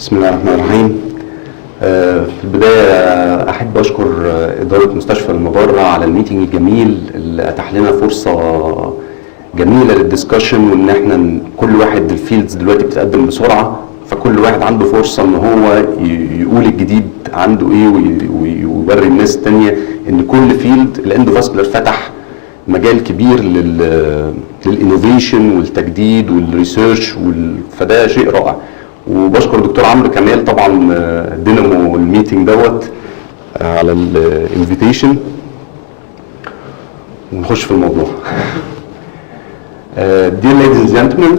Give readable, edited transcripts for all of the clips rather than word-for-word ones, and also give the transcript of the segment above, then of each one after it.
بسم الله الرحمن الرحيم. في البداية أحب أشكر إدارة مستشفى المبرة على الميتنج الجميل اللي أتاح لنا فرصة جميلة للدسكشن، وإن إحنا كل واحد الفيلدز دلوقتي بتتقدم بسرعة، فكل واحد عنده فرصة إن هو يقول الجديد عنده إيه ويوري الناس التانية إن كل فيلد الاندوفاسكولار فتح مجال كبير للإنوفيشن والتجديد والريسيرش، فده شيء رائع. وبشكر دكتور عمرو كمال طبعا دينامو الميتنج دوت على الانفيتيشن. ونخش في الموضوع. Dear ladies and gentlemen,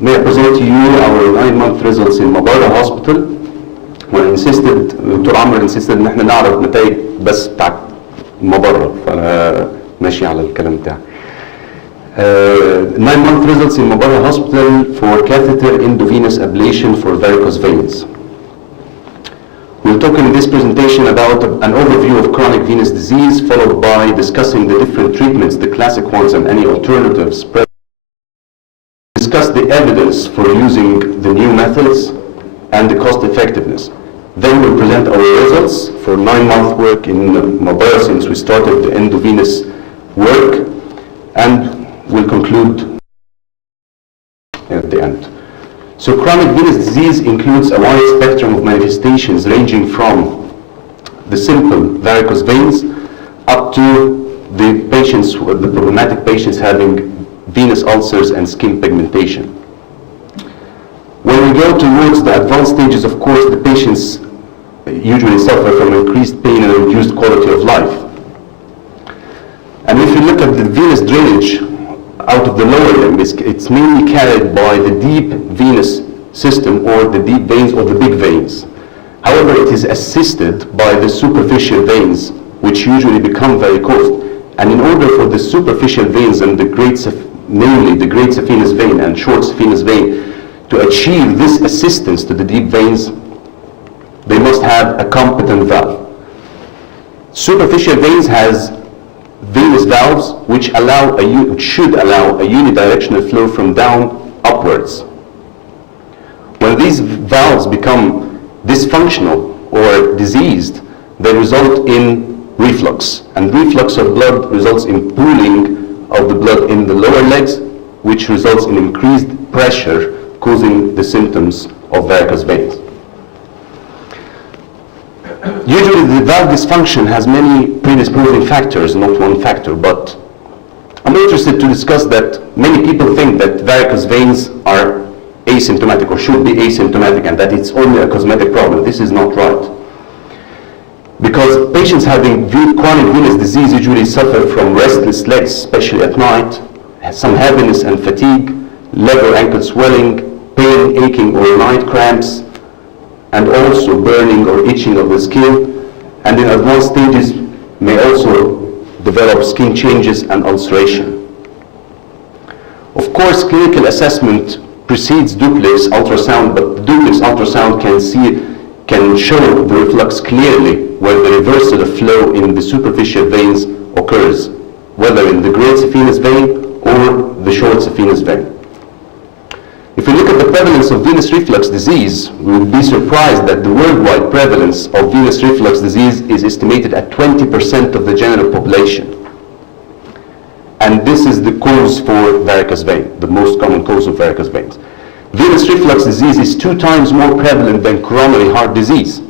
may I present to you our 9-month results in Mabara Hospital. دكتور عمرو insisted ان احنا نعرض نتائج بس بتاعت مبرة، فانا ماشي على الكلام بتاعي. 9-month results in Mabara Hospital for catheter endovenous ablation for varicose veins. We'll talk in this presentation about an overview of chronic venous disease, followed by discussing the different treatments, the classic ones and any alternatives. Discuss the evidence for using the new methods and the cost effectiveness. Then we'll present our results for 9-month work in Mabara since we started the endovenous work, and we'll conclude at the end. So chronic venous disease includes a wide spectrum of manifestations ranging from the simple varicose veins up to the patients, the problematic patients having venous ulcers and skin pigmentation. When we go towards the advanced stages, of course, the patients usually suffer from increased pain and reduced quality of life. And if you look at the venous drainage out of the lower limb, it's mainly carried by the deep venous system or the deep veins or the big veins. However, it is assisted by the superficial veins, which usually become varicose. And in order for the superficial veins and namely the great saphenous vein and short saphenous vein, to achieve this assistance to the deep veins, they must have a competent valve. Superficial veins has venous valves which should allow a unidirectional flow from down upwards. When these valves become dysfunctional or diseased, they result in reflux, and reflux of blood results in pooling of the blood in the lower legs, which results in increased pressure, causing the symptoms of varicose veins. Usually the valve dysfunction has many predisposing factors, not one factor, but I'm interested to discuss that many people think that varicose veins are asymptomatic or should be asymptomatic and that it's only a cosmetic problem. This is not right. Because patients having chronic venous disease usually suffer from restless legs, especially at night, some heaviness and fatigue, leg or ankle swelling, pain, aching or night cramps, and also burning or itching of the skin, and in advanced stages may also develop skin changes and ulceration. Of course, clinical assessment precedes duplex ultrasound, but the duplex ultrasound can show the reflux clearly where the reversal of flow in the superficial veins occurs, whether in the great saphenous vein or the short saphenous vein. If we look at the prevalence of venous reflux disease, we would be surprised that the worldwide prevalence of venous reflux disease is estimated at 20% of the general population. And this is the cause for varicose vein, the most common cause of varicose veins. Venous reflux disease is 2 times more prevalent than coronary heart disease,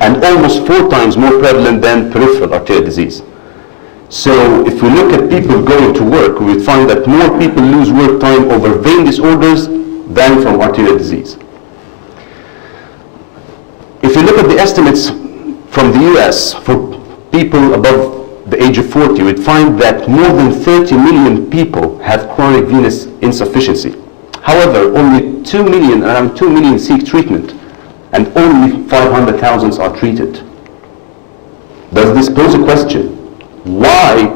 and almost 4 times more prevalent than peripheral arterial disease. So if we look at people going to work, we would find that more people lose work time over vein disorders than from arterial disease. If you look at the estimates from the US for people above the age of 40, we'd find that more than 30 million people have chronic venous insufficiency. However, only around 2 million seek treatment, and only 500,000 are treated. Does this pose a question? Why,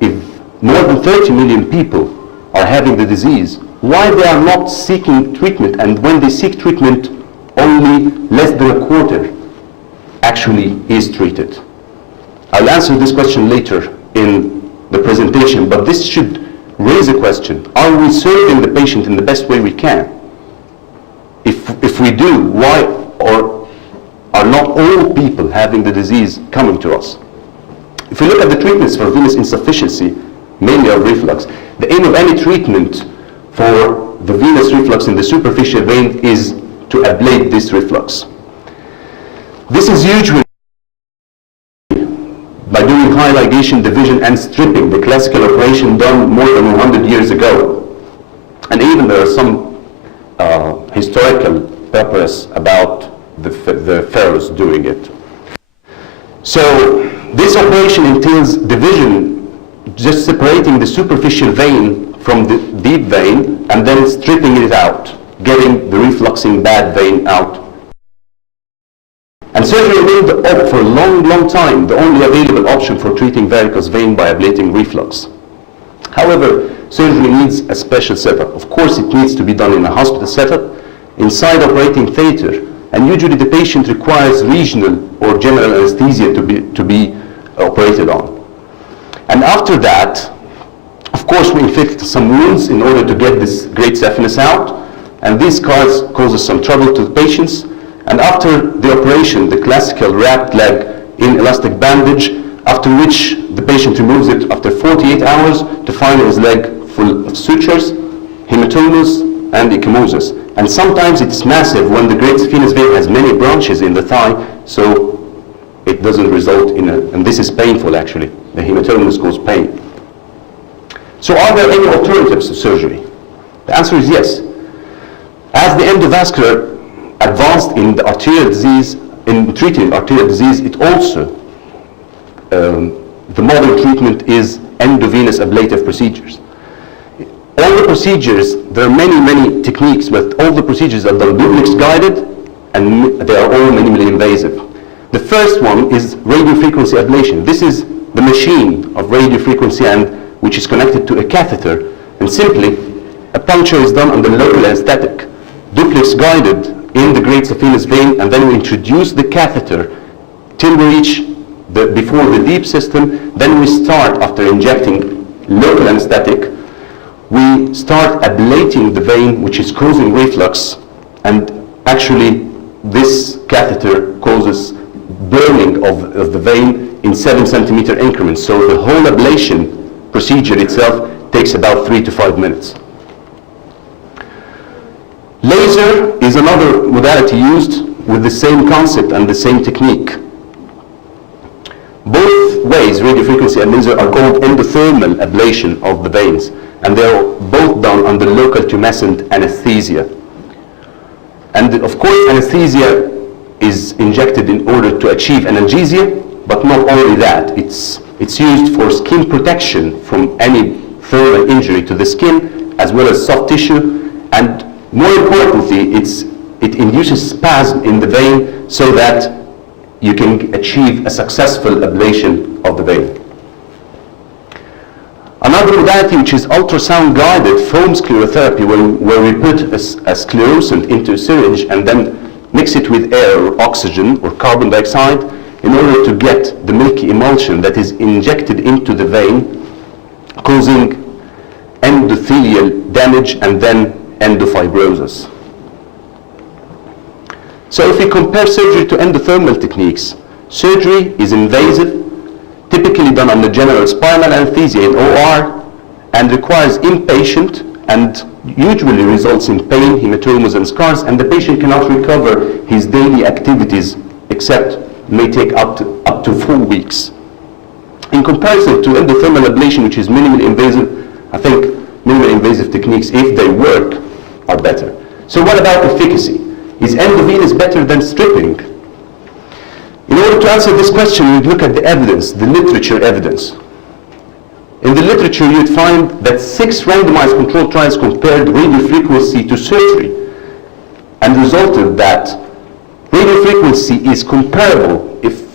if more than 30 million people are having the disease, why they are not seeking treatment, and when they seek treatment, only less than a quarter actually is treated? I'll answer this question later in the presentation, but this should raise a question. Are we serving the patient in the best way we can? If we do, why or are not all people having the disease coming to us? If we look at the treatments for venous insufficiency, mainly of reflux, the aim of any treatment for the venous reflux in the superficial vein is to ablate this reflux. This is usually by doing high ligation division and stripping, the classical operation done more than 100 years ago. And even there are some historical papers about the pharaohs doing it. So this operation entails division, just separating the superficial vein from the deep vein and then stripping it out, getting the refluxing bad vein out. And surgery remained for a long time the only available option for treating varicose vein by ablating reflux. However, surgery needs a special setup. Of course, it needs to be done in a hospital setup, inside operating theater, and usually the patient requires regional or general anesthesia to be operated on. And after that, of course, we inflict some wounds in order to get this great saphenous out, and these scars causes some trouble to the patients. And after the operation, the classical wrapped leg in elastic bandage, after which the patient removes it after 48 hours to find his leg full of sutures, hematomas, and ecchymosis. And sometimes it's massive when the great saphenous vein has many branches in the thigh, so it doesn't result in and this is painful actually. The hematomas cause pain. So are there any alternatives to surgery? The answer is yes. As the endovascular advanced in the arterial disease, in treating arterial disease, it also, the modern treatment is endovenous ablative procedures. All the procedures, there are many techniques, but all the procedures are done duplex guided, and they are all minimally invasive. The first one is radiofrequency ablation. This is the machine of radiofrequency and which is connected to a catheter, and simply a puncture is done on the local anesthetic, duplex guided in the great saphenous vein, and then we introduce the catheter till we reach before the deep system. Then we start, after injecting local anesthetic, we start ablating the vein which is causing reflux, and actually this catheter causes burning of the vein in 7 centimeter increments. So the whole ablation procedure itself takes about 3 to 5 minutes. Laser is another modality used with the same concept and the same technique. Both ways, radiofrequency and laser, are called endothermal ablation of the veins, and they are both done under local tumescent anesthesia. And of course, anesthesia is injected in order to achieve analgesia, but not only that, it's used for skin protection from any thermal injury to the skin, as well as soft tissue, and more importantly, it induces spasm in the vein so that you can achieve a successful ablation of the vein. Another modality, which is ultrasound-guided foam sclerotherapy, where we put a sclerosant into a syringe and then mix it with air or oxygen or carbon dioxide in order to get the milky emulsion that is injected into the vein, causing endothelial damage and then endofibrosis. So if we compare surgery to endothermal techniques, surgery is invasive, typically done under general spinal anesthesia in OR, and requires inpatient and usually results in pain, hematomas, and scars, and the patient cannot recover his daily activities, except may take up to 4 weeks. In comparison to endothermal ablation, which is minimally invasive, I think minimally invasive techniques, if they work, are better. So what about efficacy? Is endovenous better than stripping? In order to answer this question, we look at the evidence, the literature evidence. In the literature, you'd find that 6 randomized controlled trials compared radiofrequency to surgery, and resulted that radiofrequency is comparable, effective,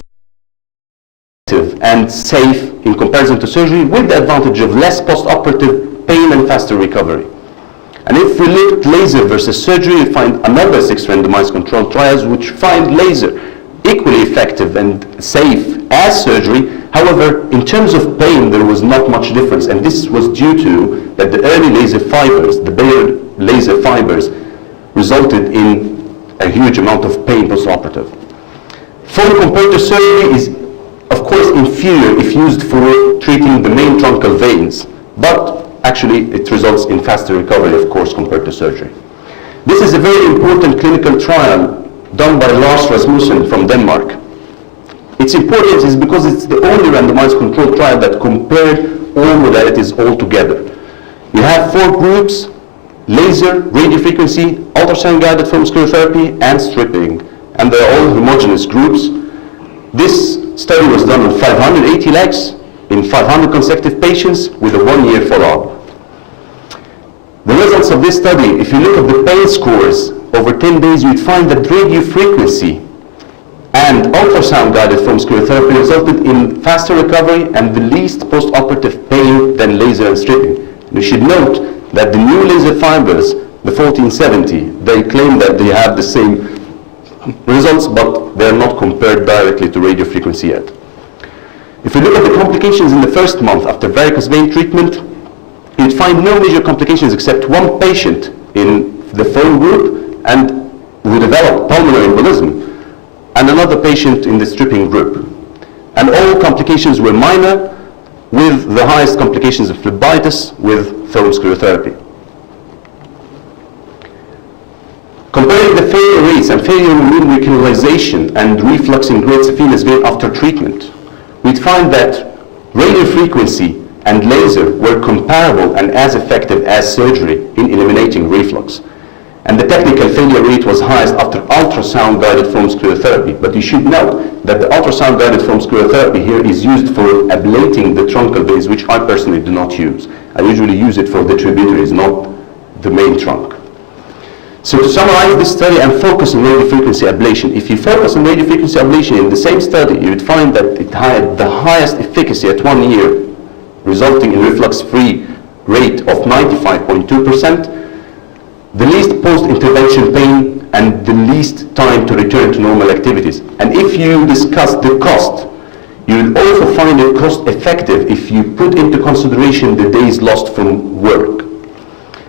and safe in comparison to surgery, with the advantage of less post-operative pain and faster recovery. And if we look at laser versus surgery, we find another 6 randomized controlled trials which find laser equally effective and safe as surgery. However, in terms of pain, there was not much difference, and this was due to that the early laser fibers, the Bayer laser fibers, resulted in a huge amount of pain post-operative. Foam compared to surgery is, of course, inferior if used for treating the main truncal veins, but actually it results in faster recovery, of course, compared to surgery. This is a very important clinical trial done by Lars Rasmussen from Denmark. Its importance is because it's the only randomized controlled trial that compared all modalities all together. You have 4 groups: laser, radiofrequency, ultrasound-guided foam sclerotherapy, and stripping, and they're all homogeneous groups. This study was done on 580 legs in 500 consecutive patients with a 1-year follow-up. The results of this study, if you look at the pain scores over 10 days, you'd find that radiofrequency and ultrasound-guided foam sclerotherapy resulted in faster recovery and the least post-operative pain than laser and stripping. You should note that the new laser fibers, the 1470, they claim that they have the same results, but they're not compared directly to radiofrequency yet. If we look at the complications in the first month after varicose vein treatment, you'd find no major complications except one patient in the foam group and who developed pulmonary embolism, and another patient in the stripping group. And all complications were minor, with the highest complications of phlebitis with foam sclerotherapy. Comparing the failure rates and failure immune recanalization and reflux in great saphenous vein after treatment, we'd find that radiofrequency and laser were comparable and as effective as surgery in eliminating reflux. And the technical failure rate was highest after ultrasound-guided foam sclerotherapy. But you should note that the ultrasound-guided foam sclerotherapy here is used for ablating the truncal veins, which I personally do not use. I usually use it for the tributaries, not the main trunk. So to summarize this study and focus on radiofrequency ablation, if you focus on radiofrequency ablation in the same study, you would find that it had the highest efficacy at 1 year, resulting in reflux-free rate of 95.2%, the least post-intervention pain, and the least time to return to normal activities. And if you discuss the cost, you will also find it cost-effective if you put into consideration the days lost from work.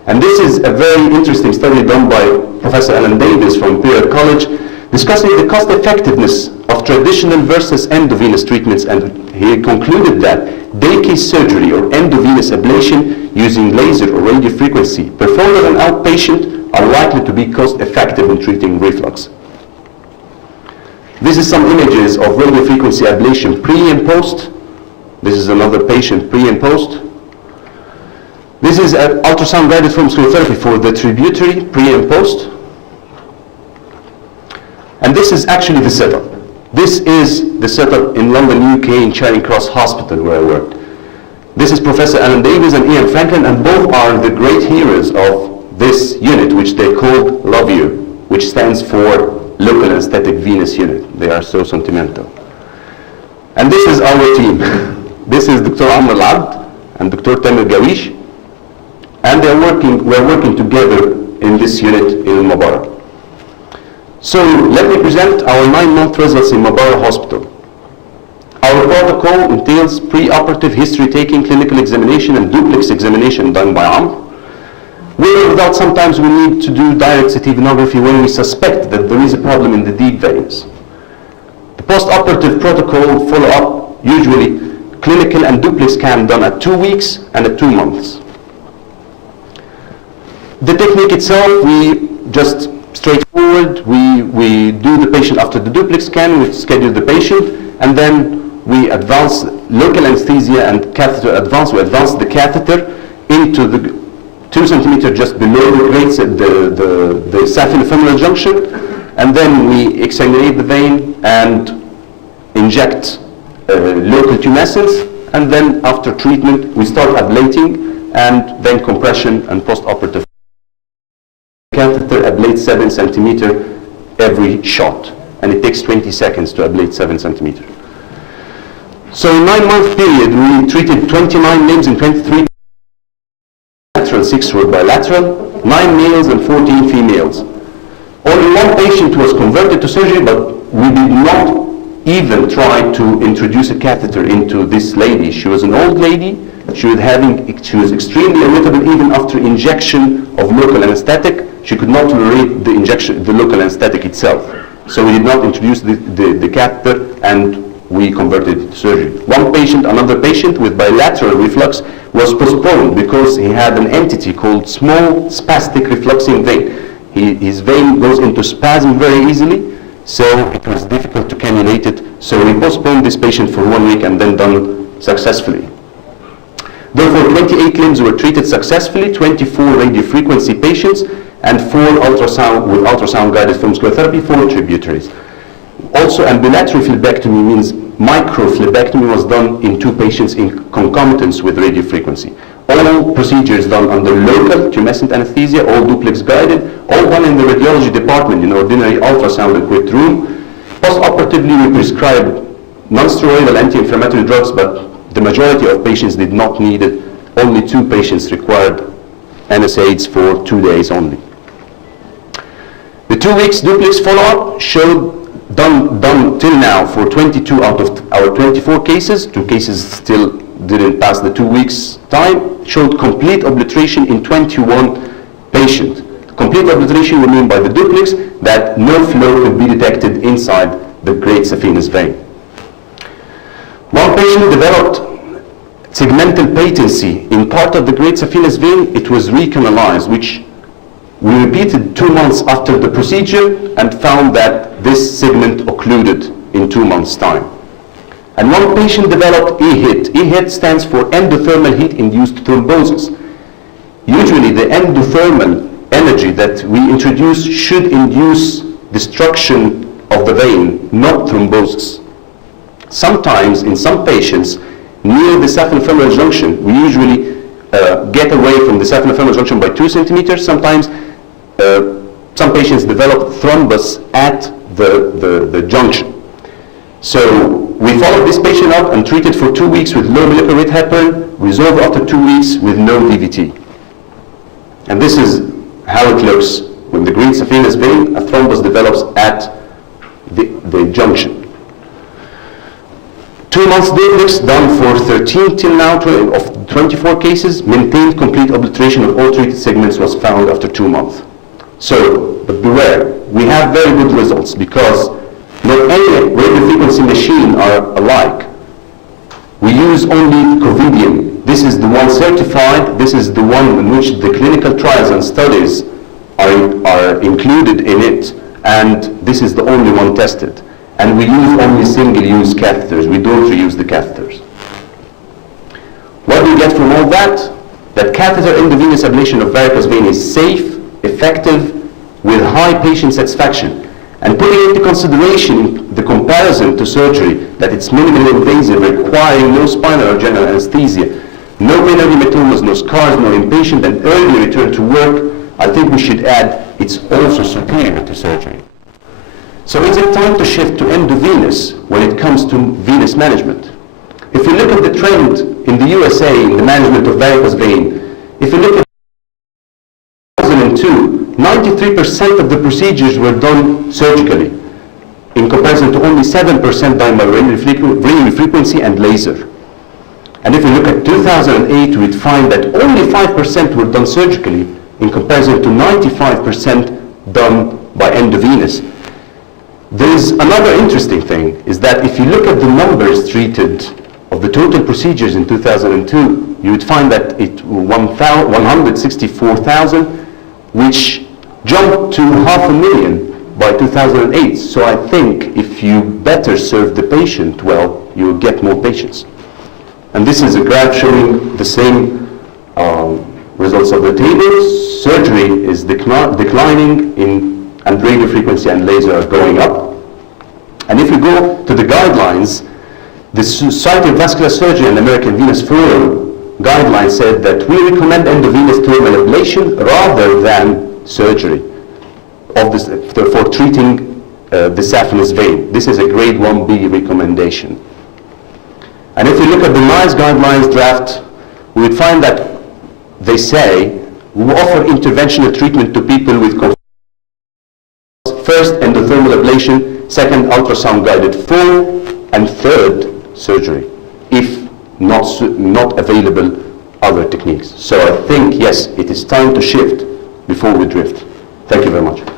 And this is a very interesting study done by Professor Alan Davis from Imperial College, discussing the cost-effectiveness of traditional versus endovenous treatments, and he concluded that day case surgery or endovenous ablation using laser or radiofrequency performed on an outpatient are likely to be cost-effective in treating reflux. This is some images of radiofrequency ablation pre and post. This is another patient pre and post. This is an ultrasound-guided foam sclerotherapy for the tributary pre and post. And this is actually the setup. This is the setup in London, UK, in Charing Cross Hospital, where I worked. This is Professor Alan Davis and Ian Franklin, and both are the great heroes of this unit, which they called LoveU, which stands for Local Anesthetic Venous Unit. They are so sentimental. And this is our team. This is Dr. Amr Al-Abd and Dr. Tamer Gawish, and we're working together in this unit in Mubarak. So let me present our 9-month results in Mubarak Hospital. Our protocol entails pre-operative history-taking, clinical examination, and duplex examination done by Amr. With or without, sometimes we need to do direct CT venography when we suspect that there is a problem in the deep veins. The post-operative protocol follow-up, usually clinical and duplex scan done at 2 weeks and at 2 months. The technique itself, we just straightforward, we do the patient after the duplex scan, we schedule the patient, and then we advance local anesthesia and catheter advance. We advance the catheter into the 2 centimeters just below the grades at the saphenofemoral junction, and then we exsanguinate the vein and inject local tumescence, and then after treatment we start ablating, and then compression and post-operative catheter ablate 7 centimeters every shot, and it takes 20 seconds to ablate 7 centimeters. So in 9-month period, we treated 29 limbs and 23 lateral, 6 were bilateral, 9 males and 14 females. Only 1 patient was converted to surgery, but we did not even try to introduce a catheter into this lady. She was an old lady. She was extremely irritable even after injection of local anesthetic. she could not tolerate the injection, the local anesthetic itself. So we did not introduce the catheter, and we converted it to surgery. One patient, another patient with bilateral reflux was postponed because he had an entity called small spastic refluxing vein. His vein goes into spasm very easily, so it was difficult to cannulate it. So we postponed this patient for 1 week and then done successfully. Therefore, 28 limbs were treated successfully, 24 radiofrequency patients, and 4 ultrasound with ultrasound-guided film sclerotherapy, 4 tributaries. Also, ambulatory phlebectomy means microphlebectomy was done in 2 patients in concomitance with radiofrequency. All procedures done under local tumescent anesthesia, all duplex guided, all done in the radiology department in ordinary ultrasound-equipped room. Post-operatively, we prescribed non-steroidal anti-inflammatory drugs, but the majority of patients did not need it. Only 2 patients required NSAIDs for 2 days only. The 2 weeks duplex follow-up showed done till now for 22 out of our 24 cases. 2 cases still didn't pass the 2 weeks time. Showed complete obliteration in 21 patients. Complete obliteration we mean by the duplex that no flow could be detected inside the great saphenous vein. One patient developed segmental patency in part of the great saphenous vein. It was recanalized, which we repeated 2 months after the procedure and found that this segment occluded in 2 months' time. And one patient developed EHIT. EHIT stands for endothermal heat-induced thrombosis. Usually the endothermal energy that we introduce should induce destruction of the vein, not thrombosis. Sometimes in some patients near the saphenofemoral junction, we usually get away from the saphenofemoral junction by 2 centimeters. Sometimes some patients develop thrombus at the junction. So we followed this patient up and treated for 2 weeks with low molecular weight heparin, resolved after 2 weeks with no DVT. And this is how it looks when the great saphenous vein, a thrombus develops at the junction. 2 months duplex done for 13 till now of 24 cases, maintained complete obliteration of all treated segments was found after 2 months. So, but beware, we have very good results because not any radiofrequency machine are alike. We use only Covidian. This is the one certified, this is the one in which the clinical trials and studies are included in it, and this is the only one tested. And we use only single-use catheters. We don't reuse the catheters. What do you get from all that? That catheter endovenous ablation of varicose vein is safe, effective, with high patient satisfaction. And putting into consideration the comparison to surgery, that it's minimally invasive, requiring no spinal or general anesthesia, no renal hematomas, no scars, no inpatient, and early return to work, I think we should add it's also superior to surgery. So is it time to shift to endovenous when it comes to venous management? If you look at the trend in the USA in the management of varicose vein, if you look at 2002, 93% of the procedures were done surgically, in comparison to only 7% done by radiofrequency and laser. And if you look at 2008, we'd find that only 5% were done surgically, in comparison to 95% done by endovenous. There is another interesting thing, is that if you look at the numbers treated of the total procedures in 2002, you would find that it 164,000, which jumped to 500,000 by 2008. So I think if you better serve the patient well, you will get more patients. And this is a graph showing the same results of the table. Surgery is declining and radiofrequency and laser are going up. And if you go to the guidelines, the Society of Vascular Surgery and American Venous Forum guidelines said that we recommend endovenous thermal ablation rather than surgery of this, for treating the saphenous vein. This is a grade 1B recommendation. And if you look at the NICE guidelines draft, we would find that they say we offer interventional treatment to people with first endothermal ablation, second ultrasound guided full, and third surgery, if not available other techniques. So I think, yes, it is time to shift before we drift. Thank you very much.